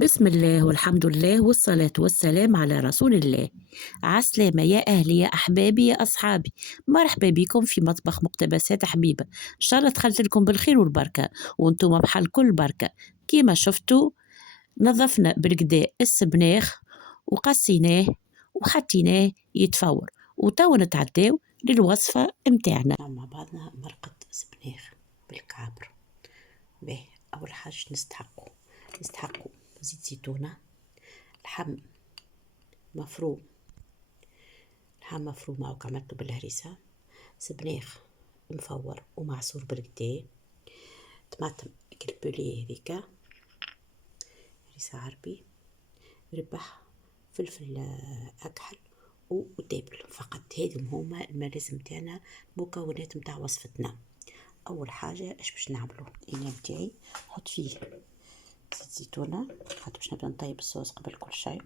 بسم الله والحمد لله والصلاة والسلام على رسول الله. عسلامة يا أهلي يا أحبابي يا أصحابي، مرحبا بكم في مطبخ مقتبسات حبيبة. إن شاء الله دخلت لكم بالخير والبركة وانتم بحال كل بركة. كيما شفتوا نظفنا بالكدا السبناخ وقصيناه وحطيناه يتفور، وتوا نتعداو للوصفة متاعنا مع بعضنا. مرقة سبناخ بالكعبر. باهي، أول حاجة نستحقوا زيت زيتونة، لحم مفروم، هاكا عملته بالهريسة، سبناخ مفور ومعصور بالكدا، طماطم كالبولي هذيكا، هريسة عربي، ربح، فلفل أكحل وتابل. فقط هذم هما الملازم متاعنا، المكونات متاع وصفتنا. أول حاجة اش باش نعملو؟ الإناء متاعي نحط فيه زيت زيتونة، خاطر باش نبدا نطيب الصوص قبل كل شيء.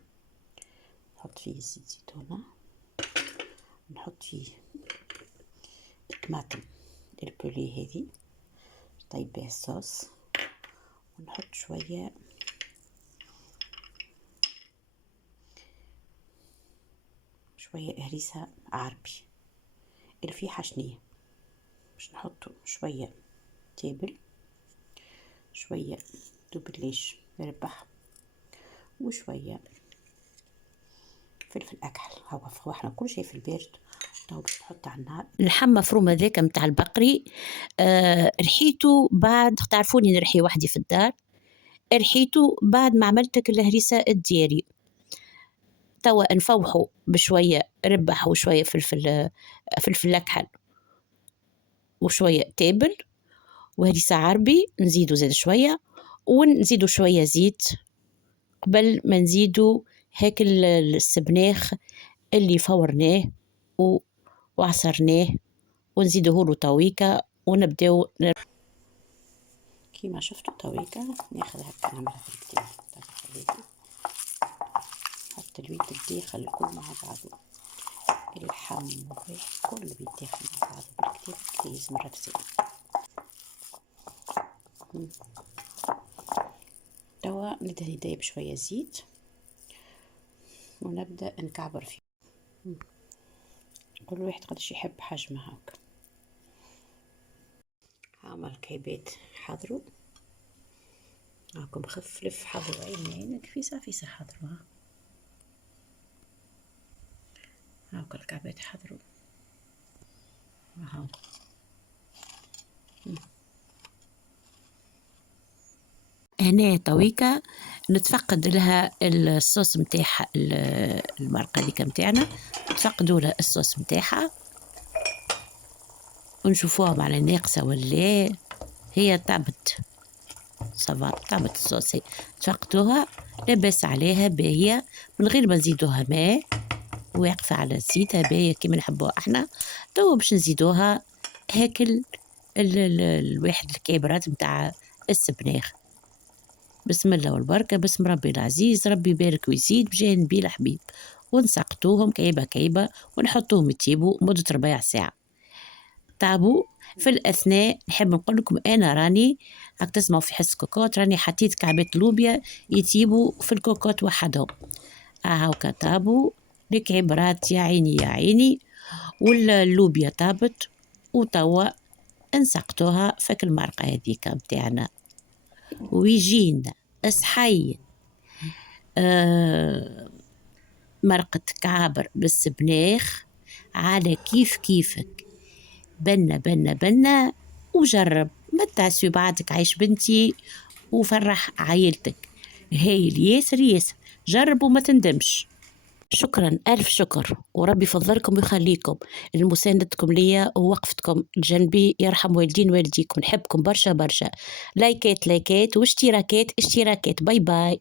نحط فيه زيت زيتونة، نحط فيه الطماطم البولي هذي نطيب بها الصوص، ونحط شوية هريسة عربي اللي فيه حشنية، باش نحطو شوية تابل، شوية دوبليش ربح، وشوية فلفل أكحل. هو احنا كل شيء في البارد. تو باش نحط على النار اللحم مفروم هذاك متاع البقري. رحيته بعد، تعرفوني نرحي وحدي في الدار، رحيته بعد ما عملتك الهريسة الدياري. توا نفوحوا بشوية ربح وشوية فلفل أكحل وشوية تابل وهريسة عربي، نزيدو زاد شوية، ونزيدو شوية زيت قبل ما نزيدو هيك السبناخ اللي فورناه وعصرناه، ونزيدوه له طويكة ونبداو كيما شفتوا طويكة. ناخذ هكا نعملها في الكتاب، حتى الويت الداخل الكل مع بعضه، اللحم كل بيتداخل مع بعضه بالكتاب كويس مرة بسيطة. توا ندهن يدي بشوية زيت ونبدأ نكعبر فيه. كل واحد قداش يحب حجمه هاكا. هعمل كعبات حضروا هاكم خفلف، حضروا عينينك فيسا حضروا. هاكا الكعبات حضروا هاو. هنا طويكة نتفقد لها الصوص متاعها، المرقة ديك متاعنا نتفقدوا لها الصوص متاعها ونشوفوها معنا ناقصة ولا هي طابت. طابت الصوص، نتفقدوها لاباس عليها باهية من غير ما نزيدوها ماء، واقفة على الزيت باهية كيما نحبوها احنا. تو باش نزيدوها هيك الواحد الكابرات متاع السبناخ. بسم الله والبركة، بسم ربي العزيز، ربي يبارك ويزيد بجاه نبيل حبيب. ونسقطوهم كيبة ونحطوهم يطيبوا مدة 4 ساعة. طابوا في الأثناء نحب نقول لكم أنا راني راك تسمعوا في حس كوكوت، راني حطيت كعبات لوبيا يطيبوا في الكوكوت وحدهم. هاكا طابوا الكعبرات يا عيني يا عيني، واللوبيا طابت، وتوا نسقطوها فك المرقة هذيك متاعنا ويجينا صحي مرقة كعبر بالسبناخ على كيفك. بنا وجرب، ما تعسي بعدك، عيش بنتي وفرح عائلتك. هايل ياسر، جرب وما تندمش. شكرا ألف شكر، وربي يفضلكم ويخليكم لمساندتكم ليا ووقفتكم جنبي. يرحم والدين والديكم، نحبكم برشا. لايكات واشتراكات. باي باي.